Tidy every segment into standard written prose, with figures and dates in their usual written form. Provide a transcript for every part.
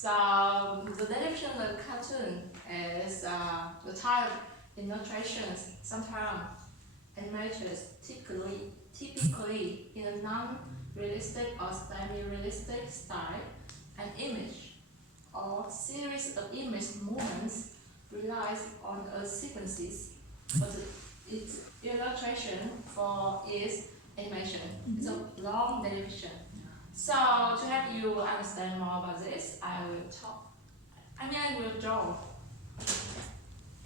So the definition of cartoon is the type of illustrations, sometimes animators typically in a non-realistic or semi-realistic style, an image or series of image movements relies on a sequences, but its illustration for its animation. It's a long definition. So to help you understand more about this, I will draw.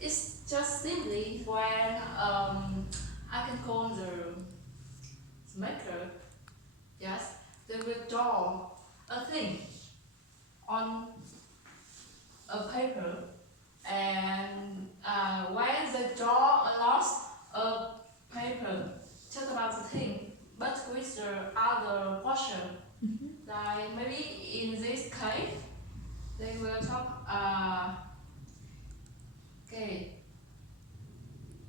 It's just simply when I can call the maker, yes, they will draw a thing on a paper, and when they draw a lot of paper just about the thing, but with the other portion, like maybe in this case, they will talk, okay,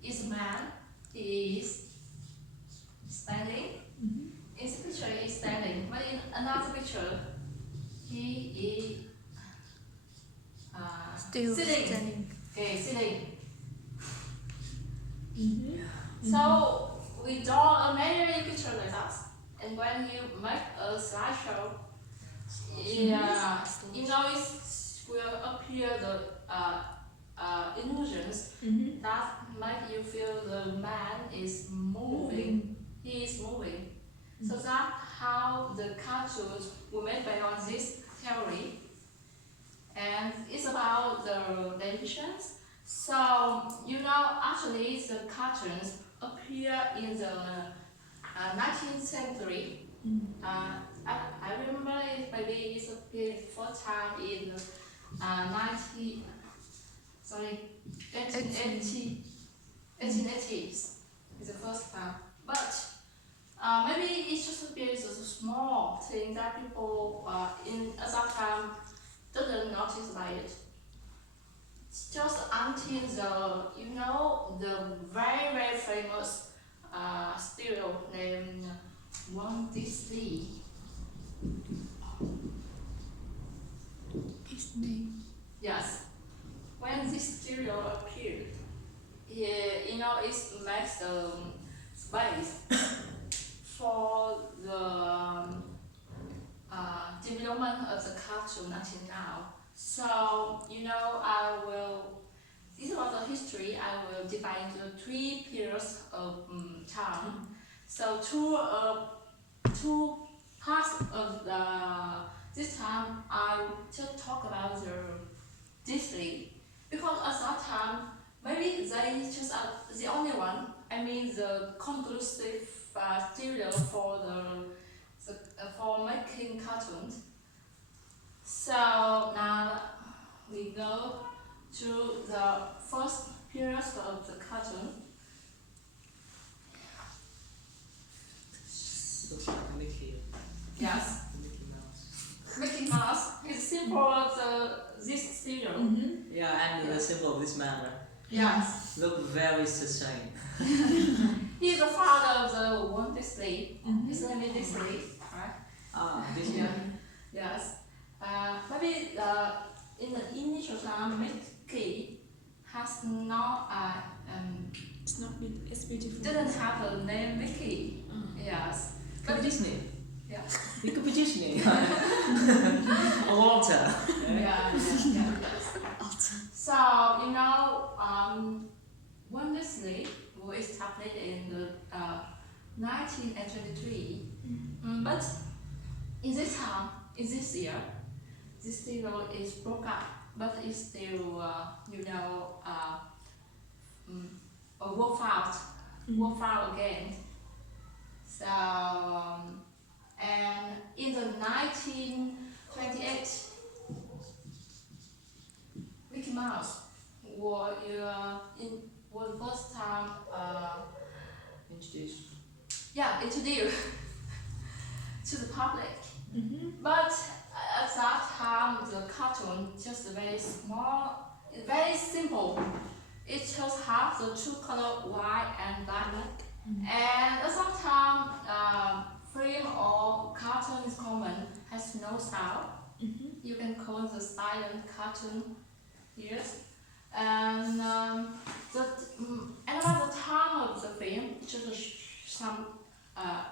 is a man, he is standing, in this picture he is standing, but in another picture, he is Still sitting. standing. Okay, sitting. So we draw a many picture like that, and when you make a slideshow, yeah, you know it will appear the illusions that make you feel the man is moving. He is moving. So that's how the cartoons were made based on this theory. And it's about the dimensions. So, you know, actually the cartoons appear in the 19th century. I remember it maybe it's appeared first time in 1880s is the first time. But maybe it just appears as a small thing that people at that time didn't notice by it. It's just until the very famous studio named Disney. His name. Yes. When this studio appeared, it makes space for the development of the cartoon until now. So, this is about the history, I will divide into 3 periods of time. So two parts of this time, I just talk about the Disney, because at that time, maybe they just are the only one, the conclusive studio for for making cartoons. So now we go to the first period of the cartoon. Looks like Mickey. Yes, Mickey Mouse. Mickey Mouse is symbol of this studio. Yeah, and the symbol of this man, right? Yes. Look very sustained. He's the father of the Walt Disney. His name is Disney, right? Disney. Yeah. Yes. Maybe in the initial time, Mickey has not It's not it's beautiful. didn't have a name Mickey. Yes. Could be Disney. Yeah. It could be Disney. Or Walter. Yes. So Walt Disney was established in the 1923, but in this time, in this year, this studio is broke up, but it's still work out again. So and in the 1928, Mickey Mouse was first time Introduced. introduced to the public. But at that time, the cartoon just very small, very simple. It just have the 2 color white and black. And at that time, film or cartoon is common, has no sound. You can call the silent cartoon. Yes. And and about the time of the film,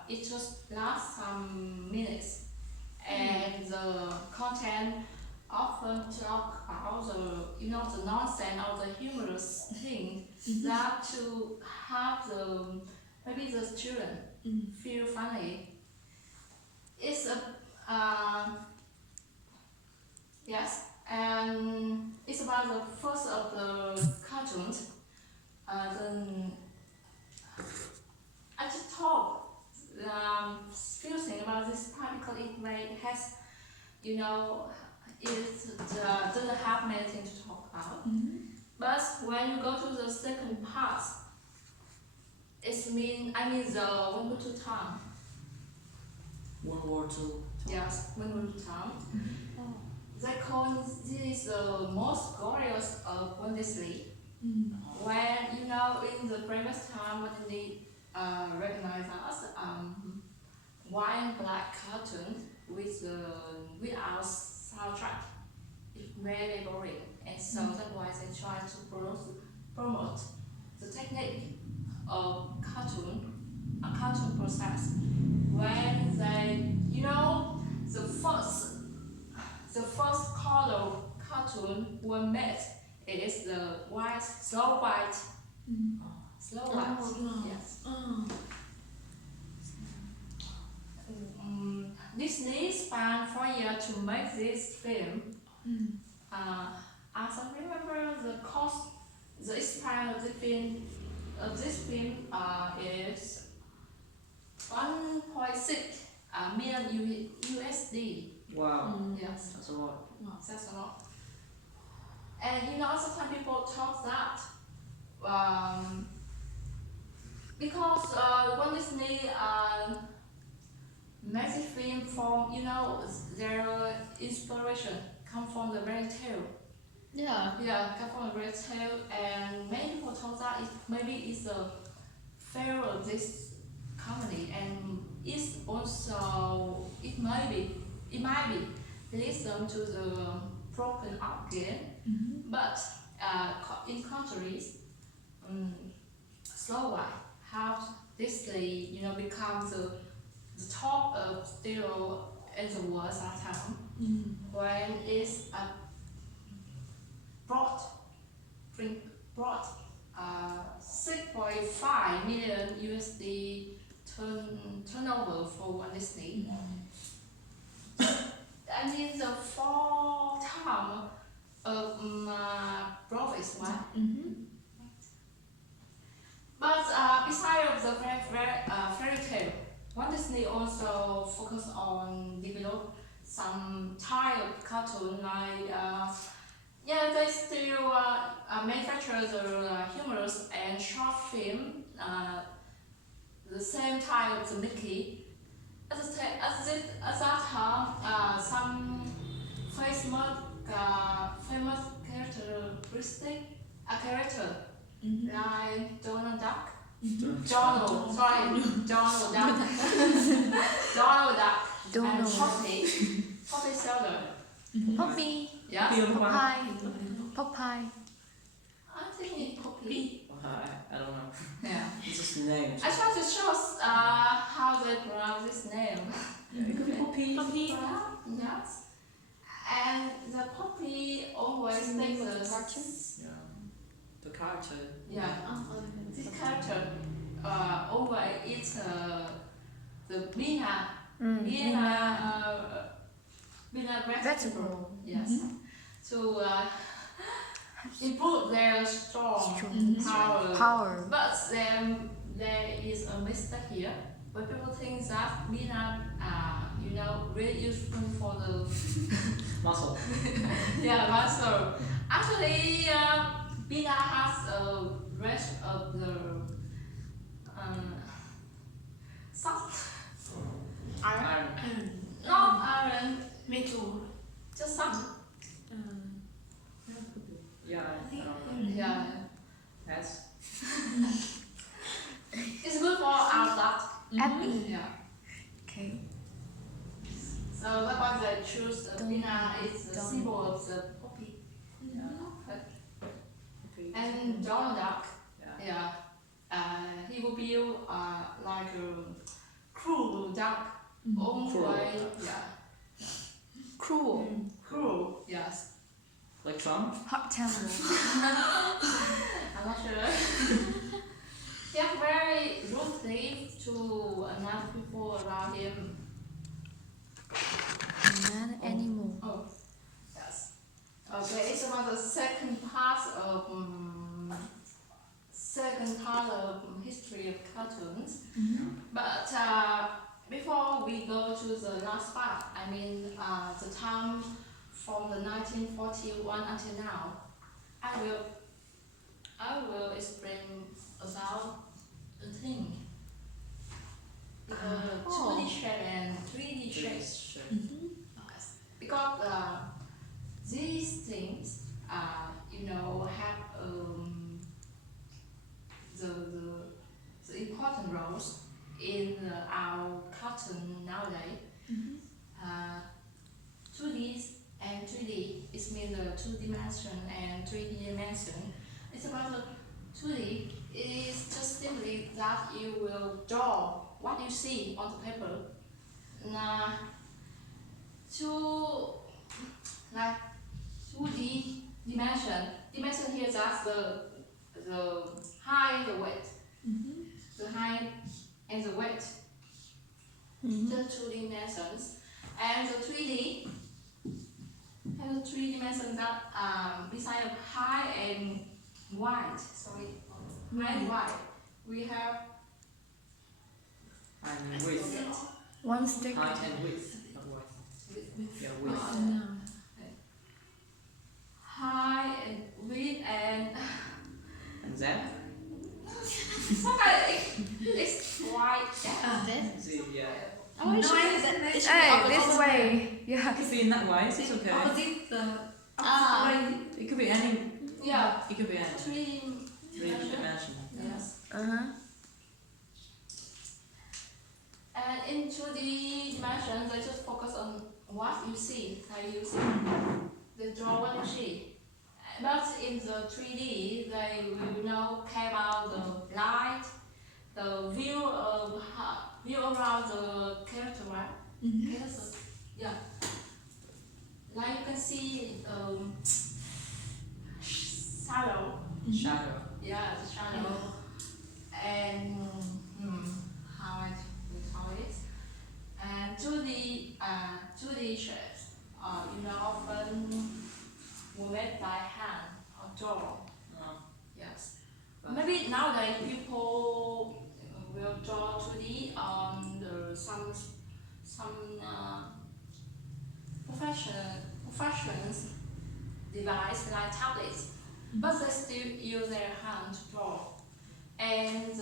it just lasts some minutes, and the content often talk about the the nonsense or the humorous thing that to have maybe the children feel funny. It's yes, and it's about the first of the cartoons. Then I just talk few things about this part because it has it doesn't have many things to talk about. But when you go to the second part, I mean the World War II time. World War II. Yes, World War II time. They call this the most glorious of Bundesliga. When in the previous time when they recognize us white and black cartoon without soundtrack, it's very boring, and so that's why they try to promote the technique of a cartoon process. When they the first color cartoon were made is the white, Snow White. Snow White, yes. Disney spent 4 years to make this film. As I remember, the cost, the expense of this film is 1.6 million USD. Wow. Yes, That's a lot. that's a lot. And sometimes people talk that because Walt Disney magic film from their inspiration come from the fairy tale. Yeah, come from the fairy tale, and many people thought that maybe it's a fail of this comedy, and it's also it might be leads them to the broken up again. But in countries, Snow White have Disney become the top of stereo in the world at that time, when it's brought 6.5 million USD turnover for Walt Disney. I mean the 4 time of profits, right? But besides the fairy tale, Walt Disney also focused on develop some type of cartoon like they still manufacture the humorous and short film, the same type of the Mickey. At that time, some famous character like Donald Duck. Donald Duck. Donald Duck. And Poppy Seller. Poppy. Yes. Popeye. I think it's Poppy. I don't know. Yeah. It's just a name. I try to show how they pronounce this name. Poppy. Yes. And the Poppy always takes Yeah. The character. Yeah. This character always eats the Bina vegetable. Yes. To improve their strong power. But then there is a mistake here, where people think that Bina really useful for the Muscle. muscle. Actually, Bina has a rest of the soft iron. Not iron, Metal. just some. Yeah, I don't know. Yeah. That's It's good for our blood. Happy. Yeah. Okay. So that's why they choose the Bina it's the Donald. symbol of the poppy. Okay. And Donald Duck, Yeah. he will be like a cruel duck. Owned Cruel by, duck. Cruel. cruel, yes. Like Trump? Hot temper. I'm not sure. He is very ruthless to another people around him. Mad animal. Oh, yes. Okay, it's about the second part of history of cartoons. But before we go to the last part, I mean the time from the 1941 until now, I will explain about the thing. The 2D shape and 3D shape. Yes. Because these things, have the important roles in our cartoon nowadays. 2D and 3D, it means the 2 dimension and 3D dimension. It's about the 2D, it is just simply that you will draw what you see on the paper. Now, 2D dimension here that's the height and the width. The height and the width. The 2 dimensions. And the 3D has 3 dimensions that beside of high and wide. High and wide. We have And width. One stick. Height and width. Not width. Yeah, width. No. high and width and And that? it's wide. Yeah. This? See, yeah. Oh, it should be this way. Yeah. It could be in that way, so it's okay. Opposite the It could be any. Yeah. It could be any. 3 Three-dimensional. Yes. And in 2D dimensions, they just focus on what you see, how you see. They draw what you see. But in the 3D, they will care about the light, the view around the character, right? Character. Yeah. Like you can see shadow. Shadow. Yeah, the shadow. And how we call it? And 2D shapes often were made by hand or draw. Yes. Maybe nowadays people will draw 2D on some professions device like tablets, but they still use their hand to draw. And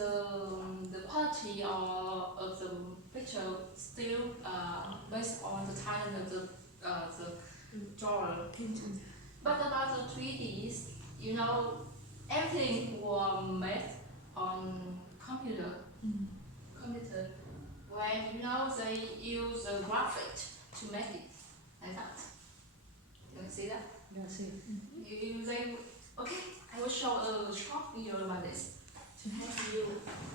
the quality of the picture still based on the talent of the drawer. But about the 3Ds, everything was made on computer. When they use a graphic to make it like that. You can see that? Yeah, I see. Okay, I will show a short video about this to help you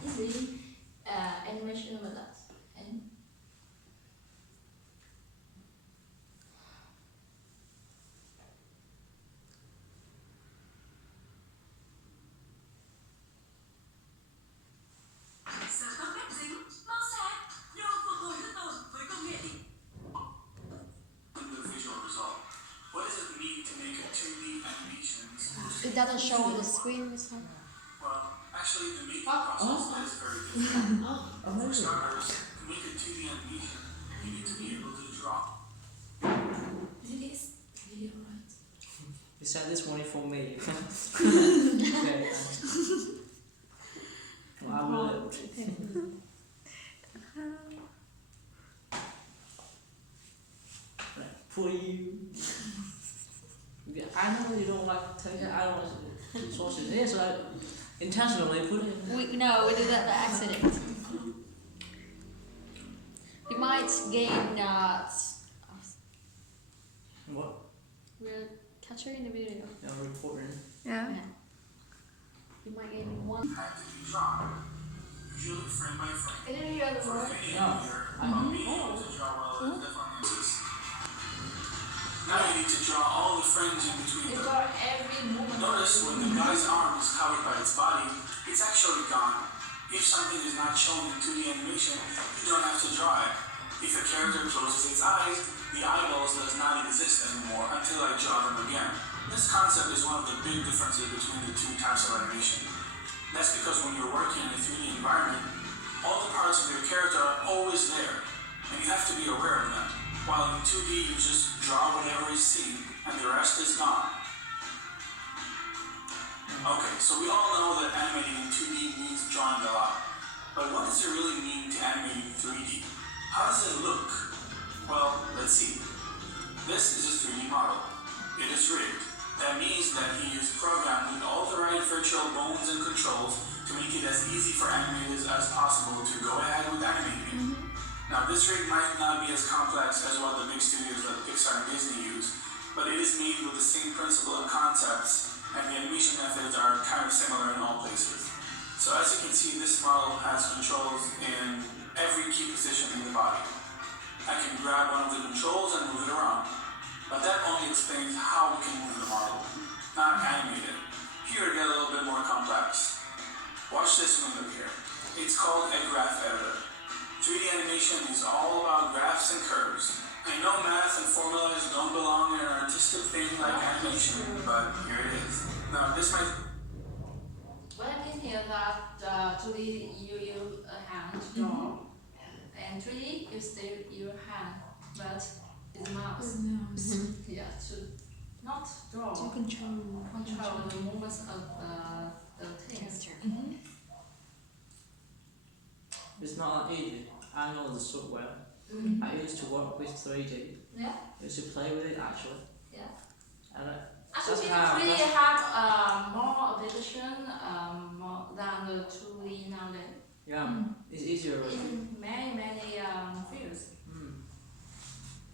easily animation with that. And It doesn't show on the screen this one. Well, actually, the making process is very different. For Amazing. starters, to make a 2D animation, you need to be able to draw. This video, right? You said this morning for me. Okay. Well, I will. For you. Yeah, I know you don't like to take it. I don't want to source it here, so I intentionally put it. No, we did that by accident. You might gain What? We'll catch her in the video. Yeah, I'm recording. Yeah. You might get one. Have to be drawn, usually frame by frame. Can you hear the For word? any Yeah. here, about being able to draw well is definitely assist. Now you need to draw all the frames in between You them. draw every movement. Notice when the guy's arm is covered by its body, it's actually gone. If something is not shown in 2D animation, you don't have to draw it. If a character closes its eyes, the eyeballs does not exist anymore until I draw them again. This concept is one of the big differences between the two types of animation. That's because when you're working in a 3D environment, all the parts of your character are always there, and you have to be aware of them. While in 2D, you just draw whatever is seen, and the rest is gone. Okay, so we all know that animating in 2D means drawing a lot. But what does it really mean to animate in 3D? How does it look? Well, let's see. This is a 3D model. It is rigged. That means that he is programmed with all the right virtual bones and controls to make it as easy for animators as possible to go ahead with animating it. Now, this rig might not be as complex as what the big studios like Pixar and Disney use, but it is made with the same principle and concepts, and the animation methods are kind of similar in all places. So as you can see, this model has controls in every key position in the body. I can grab one of the controls and move it around, but that only explains how we can move the model, not animate it. Here it gets a little bit more complex. Watch this window here. It's called a graph editor. 3D animation is all about graphs and curves. I know math and formulas don't belong in an artistic thing like animation, but here it is. Now this might... What I mean here that 2D you use a hand to draw, and 3D you still use hand, but it's mouse. Yeah, to not draw, To control. control the movements of the things. It's not that easy. I know the software. I used to work with 3D. Yeah, I used to play with it actually. yeah. And Actually, how- 3D have more application more than the 2D nowadays. yeah, it's easier. In many fields.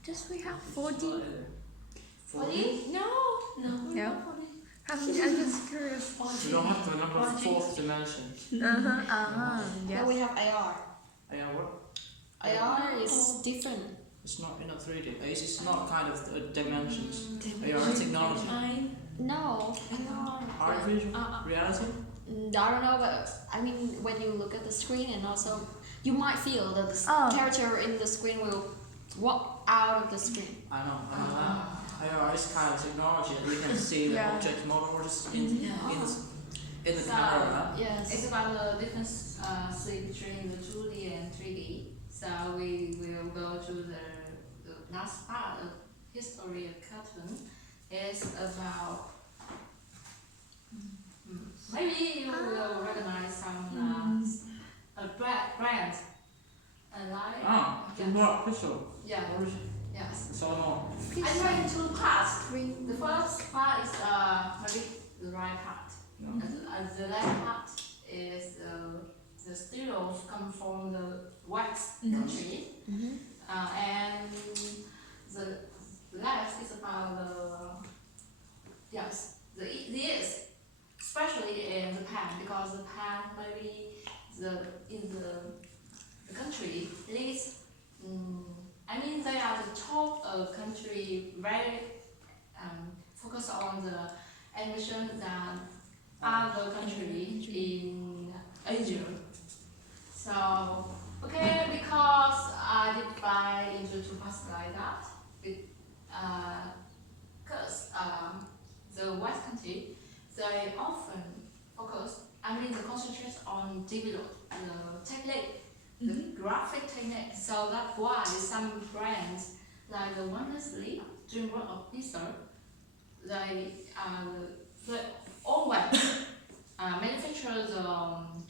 Just we have It's 4D. not either. 4D? No. Yeah. I'm just curious. You don't have the number of fourth dimension. Yeah, we have AR. Yeah, what? AR is different. It's not in a 3D. It's not kind of the dimensions. AR technology. No. Art visual reality. I don't know, but I mean, when you look at the screen, and also you might feel that the Oh. character in the screen will walk out of the screen. I know that. AR is kind of technology that you can see the Yeah. object models in the So, camera. Yes. It's about the difference between the 2D and 3D. So we will go to the last part of history of cartoon. It's about maybe you will recognize some brand. Like The more official. yeah, yes. So more. I try in two parts. The first part is maybe the right part. And the left part is the stereos come from the West country. And the left is about the East, especially in Japan, because Japan maybe in the country leads. I mean, they are the top country, very focus on the animation than other country in Asia. So, okay, because I divide into two parts like that, because the West country, they often they concentrate on develop the technique, the graphic technique. So that's why some brands like the Wondersley, DreamWorks or Pixar, they always manufacture the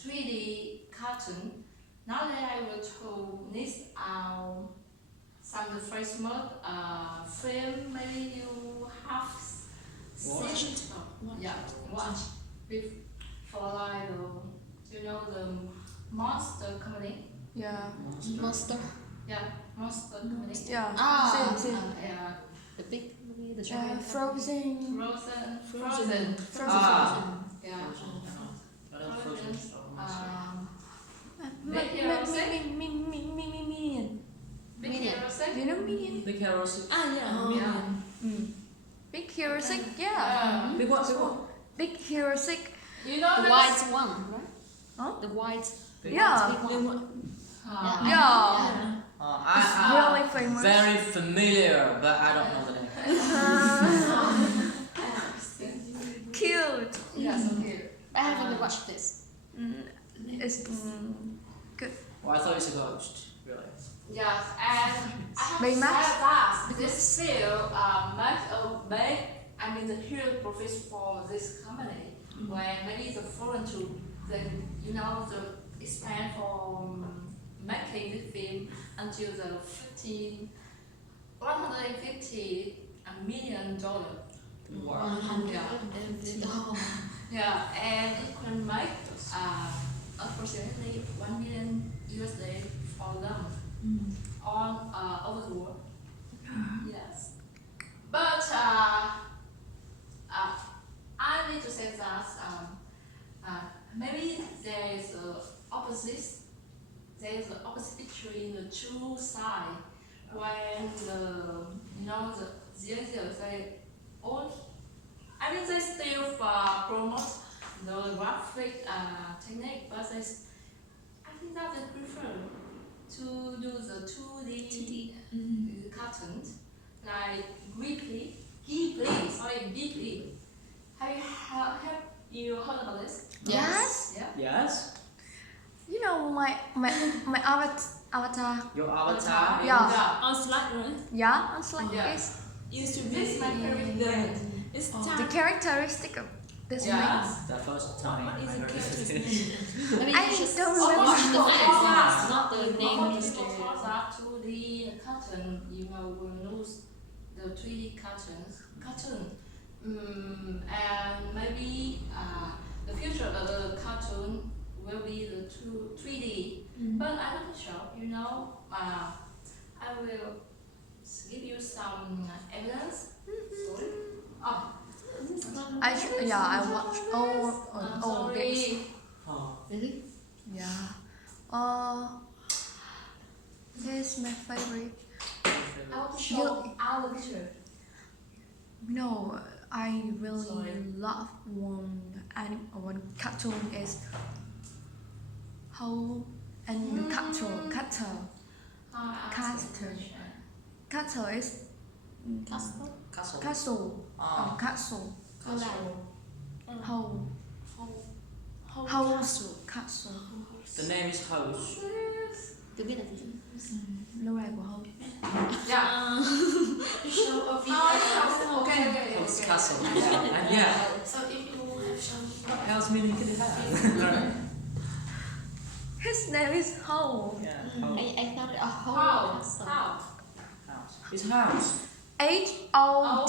3D cartoon. Now that I will to list out some of the first mode film, maybe you have seen. Yeah, watch. For like the monster company. Yeah. Monster. Yeah, monster company. Yeah. Ah. Same. Yeah. The big movie. The Japan Frozen. Frozen. Ah. Yeah. Frozen. Big Hero 6. Minion. Big Hero 6. Do you know Minion? Big Hero 6. Yeah. Big Hero 6, yeah. Big what? Big what? Big Hero 6. You know The this? white one, right? Huh? The white. Big Yeah. Big one. Yeah. It's really famous. Very familiar, but I don't know the name. Cute. Yeah, so cute. I haven't watched this. It's good. Well, I thought it's a ghost, really. Yes, and I have Baymax? said that this film I mean the hero profits for this company when maybe the foreign to the the expand from making the film until the $150 million. Wow. Yeah, and it can make approximately $1 million for them on over the world. Yes, but I need to say that maybe there is an opposite between the two sides when they all. I mean, they still promote the graphic technique, but I think that they prefer to do the 2D cartoons like Ghibli. Have you heard about this? Yes. Yeah. Yes? You know my avatar. Your avatar? Yeah. On slide, right? Yeah, it's like Yeah. it's Used to be. This is my favorite brand. It's the time. characteristic of this Yes. The first time What is I the heard character's this. name? Maybe I you just don't watch remember. the face, Yes. not the name of the Before studio. that 2D cartoon, will lose the 3D cartoon. And maybe the future of the cartoon will be the 3D. But I'm not sure. I will give you some evidence. Sorry. Oh, I watched all sorry. games. Oh. Really? Yeah. This is my favorite. I want to show our picture. No, I really Sorry. love one cartoon is how and cutter. Cutter is Castle? Castle. castle. Ah. Castle. How? Castle. The name is House. Tự biết là gì? Lâu đài của Hậu. Yeah. Show a Okay. House Castle. Yeah. And yeah. So if you have some. What else meaning could it have? His name is Hậu. Yeah. House. I thought a whole How? castle. How? House. It's house. HOWL.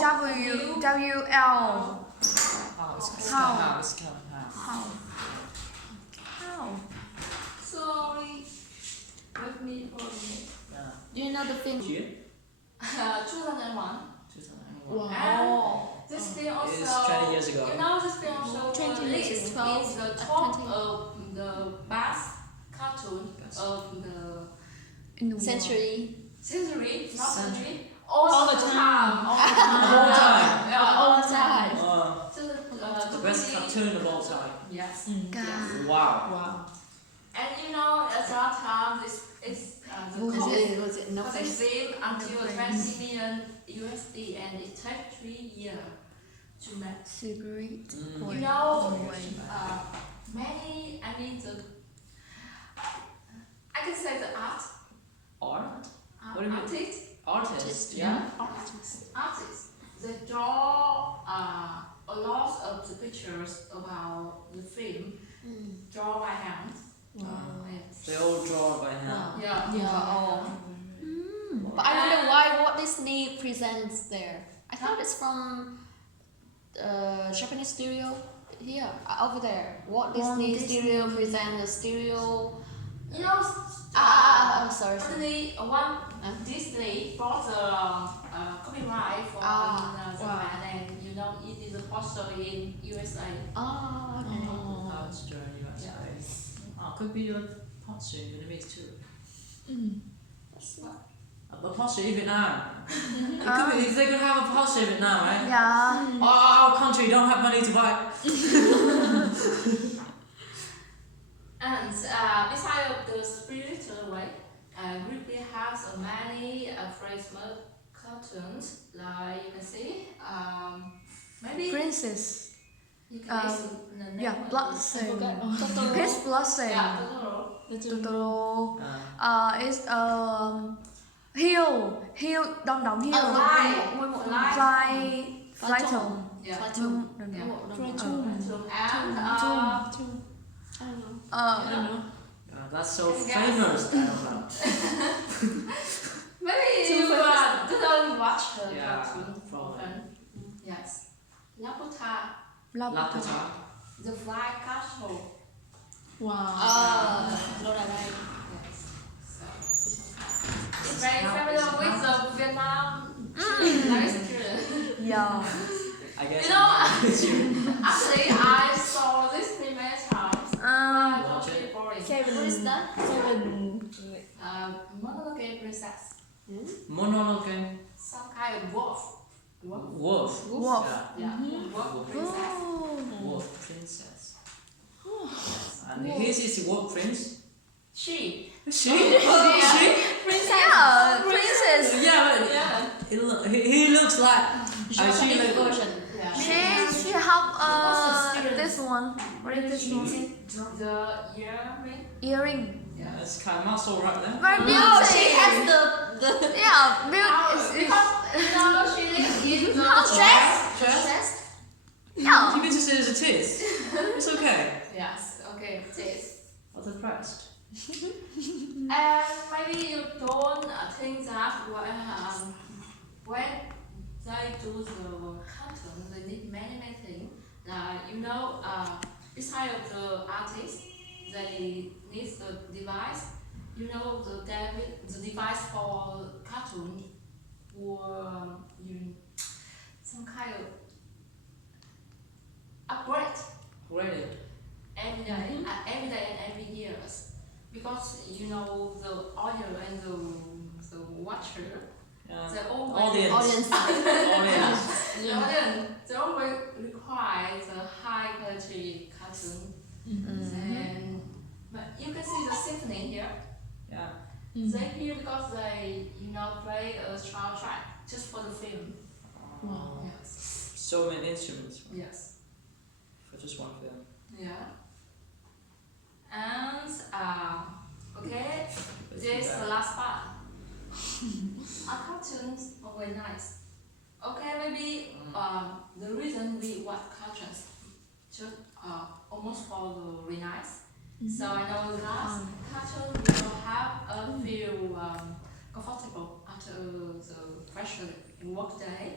House. It's How? house. It's house. How? Sorry. With me for a minute. Yeah. Do you know the film? Year? 2001. 2001. And this film also. It's 20 years ago. This film also 20 years list ago. is the top 20. of the best cartoon of the In the Century. century, not Century. century. All the time. All time. Yeah, All time. The best cartoon of all time. Yes. God. Wow. Wow. And at that time, this is the Was it no this face? film until 20 million USD, and it takes 3 years to make. Secret. Mm. Many, I can say the Art? What do you mean? artist, Artist. Yeah. artists, they draw a lot of the pictures about the film, draw by hand. They all draw by hand. Yeah. Yeah. But I wonder why Walt Disney presents there. I thought it's from Japanese studio. Here, over there. Walt Disney studio presents the studio. Sorry. Sorry. Suddenly, Disney bought the copyright from Japan, and you know it is also in USA. Oh, okay. Oh, it's Germany, that's Yeah. great. Oh, could be a pottery in Vietnamese too. A pottery in Vietnam. It could be, if they could have a pottery in Vietnam, right? Yeah. Our country don't have money to buy. And besides the spiritual way, Ripley has many Christmas cartoons, like you can see. Maybe Princess. you can listen the name. Yeah, of Blossom. Totoro. Prince Blossom. Yeah, Totoro. Totoro. Uh, It's Hill. Đông Đông Hill. Fly Tone. Yeah. Cartoon. Yeah. Cartoon. And I don't know. that's so Yes. famous. I don't know. maybe you don't watch the Yeah, cartoon probably. often. Yes. Laputa, Lapata. the fly castle. Wow. Lô Đà Đây. Yes. So it's very familiar with the Vietnam nice children. Yeah. I guess. You know, it's you. actually, I saw this many times. I Watch found it. it boring. What is that? Mononoke princess. Mononoke. Some kind of wolf. Wolf. Wolf. Yeah. Yeah, wolf princess. Wolf princess. And his is wolf prince. She. She? Yeah, princess. Yeah, but Yeah. he looks like. Japanese like version. Yeah. She help this one. What is this one? The earring. Earring. Yeah. That's kind of muscle right there. Very No, beauty. she has the Yeah, beauty. Because you know she lives in the chest. Yeah. You mean to say there's a teeth? It's okay. Yes. Okay. It is. I was impressed. And maybe you don't think that when they do the cartoon, they need many things. You know, besides the artist, they need the device. You know, the device for cartoon or some kind of upgrade Really? every day and every years. Because you know the audio and the watcher, Yeah. they always Audience. Audience. the audience they always require the high quality cartoon. And but you can see the symphony here. Yeah. They here because they play a soundtrack just for the film. Wow. Yes. So many instruments Yes. for just one film. Yeah. And okay, this is the last part. Our cartoons are very nice. Okay, maybe the reason we watch cartoons just almost for the very nice. So I know that cartoon will have a feel comfortable after the pressure in work day.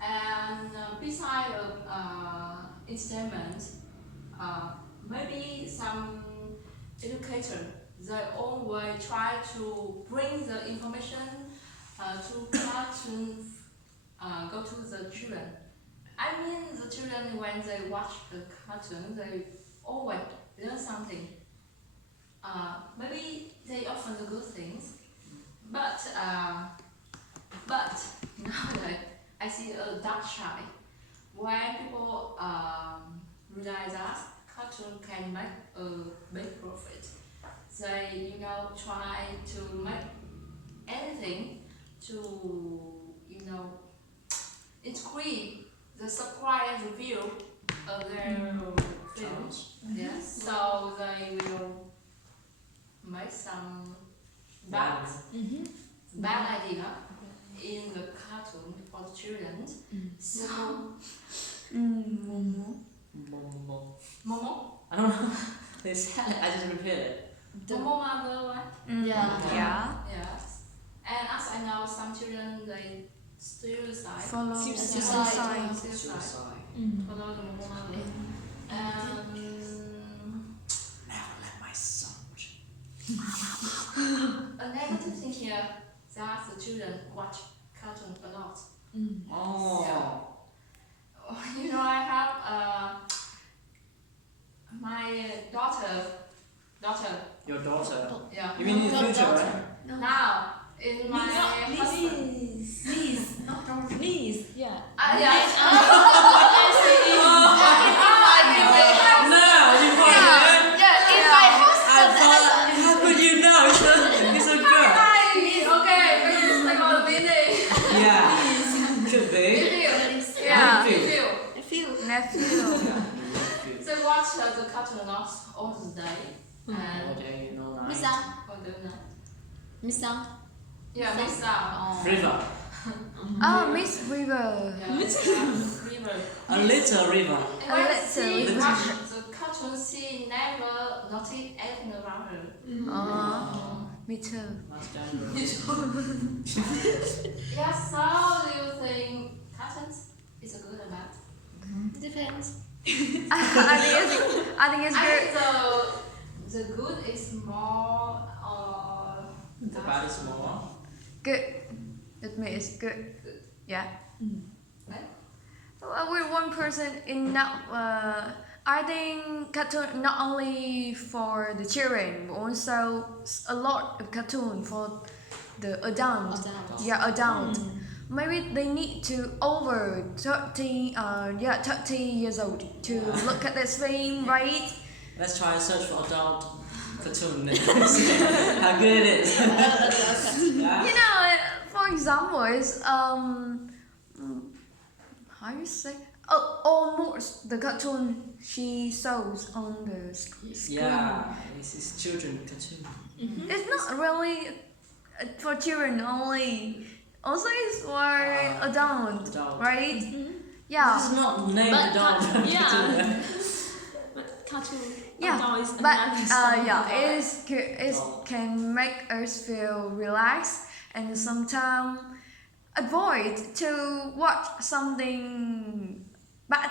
And besides entertainment, maybe some educator, they always try to bring the information to cartoon go to the children. I mean the children when they watch the cartoon, they always learn something. Maybe they often the good things, but nowadays I see a dark side when people realize that cartoon can make a big profit. They try to make anything to increase the subscribe and review of their films. Yes, so they will make some bad idea in the cartoon for the children. So Momo, I don't know. They said it. I just repeated it. Momo mother, right? Yeah. Yes. And as I know, some children they suicide. Follow Suicide. Suicide. Follow the Momo mother. Never let my son watch it. A negative thing here that the children watch cartoon a lot. Oh. You know, I have my daughter. Your daughter. Yeah. You mean in the future, right? Now in my husband. Knees, not daughter. Knees, yeah. Yeah. No, you can't. Yeah, in my husband. How could you know? It's a girl. Okay, maybe it's like on meaning. Yeah. Could be. Yeah. Nephew. Nephew. So watch the cartoon not all the day. And Okay, you know, Miss nice. Sang. what do you know? Miss Sang. Yeah, Miss Sang. Oh. River. Oh, Miss River. Yeah, river. A little river. And when Let's see see. the cartoon, she never notice anything around her. Oh, me too. That's dangerous. Yeah, so do you think cartoons is a good or bad? Depends. I think it's I good. think the good is more The bad is more. Good. It means good. Yeah. Right? With one person enough. I think cartoon not only for the children, but also a lot of cartoon for the adult. Adult. Yeah, adult. Maybe they need to over 30 years old to look at this film, right? Let's try and search for adult cartoon. How good it is. Yeah. You know, for example, it's how you say? Almost the cartoon she shows on the screen. Yeah, this is children cartoon. It's not really for children only. Also, it's for adult, Adult. right? This is not named But adult cartoon. yeah. But cartoon. Yeah, adult is but another story. it can make us feel relaxed and sometimes avoid to watch something bad.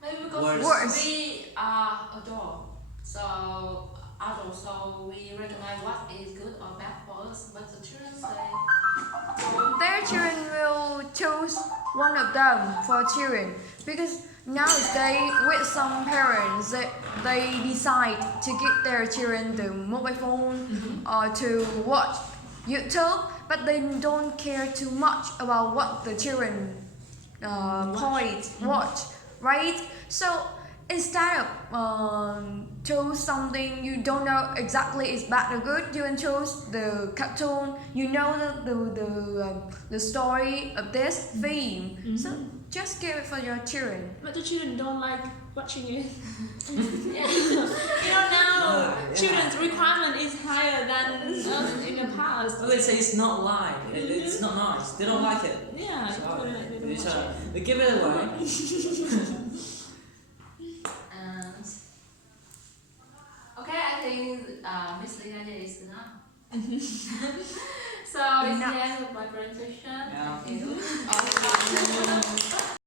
Maybe because Worse. we are adults, so we recognize what is good or bad for us. But the children say, Their children will choose one of them for children because nowadays with some parents they decide to give their children the mobile phone or to watch YouTube, but they don't care too much about what the children watch, right? So instead of choose something you don't know exactly is bad or good, you can choose the cartoon. You know the story of this film, so just give it for your children. But the children don't like watching it. You know now, children's requirement is higher than us in the past. Well, they say it's not live. It's not nice. They don't like it. Yeah, So they don't watch it. they give it away. and okay, I think Miss Lina is enough. So it's the end of my presentation. Yeah. Thank you.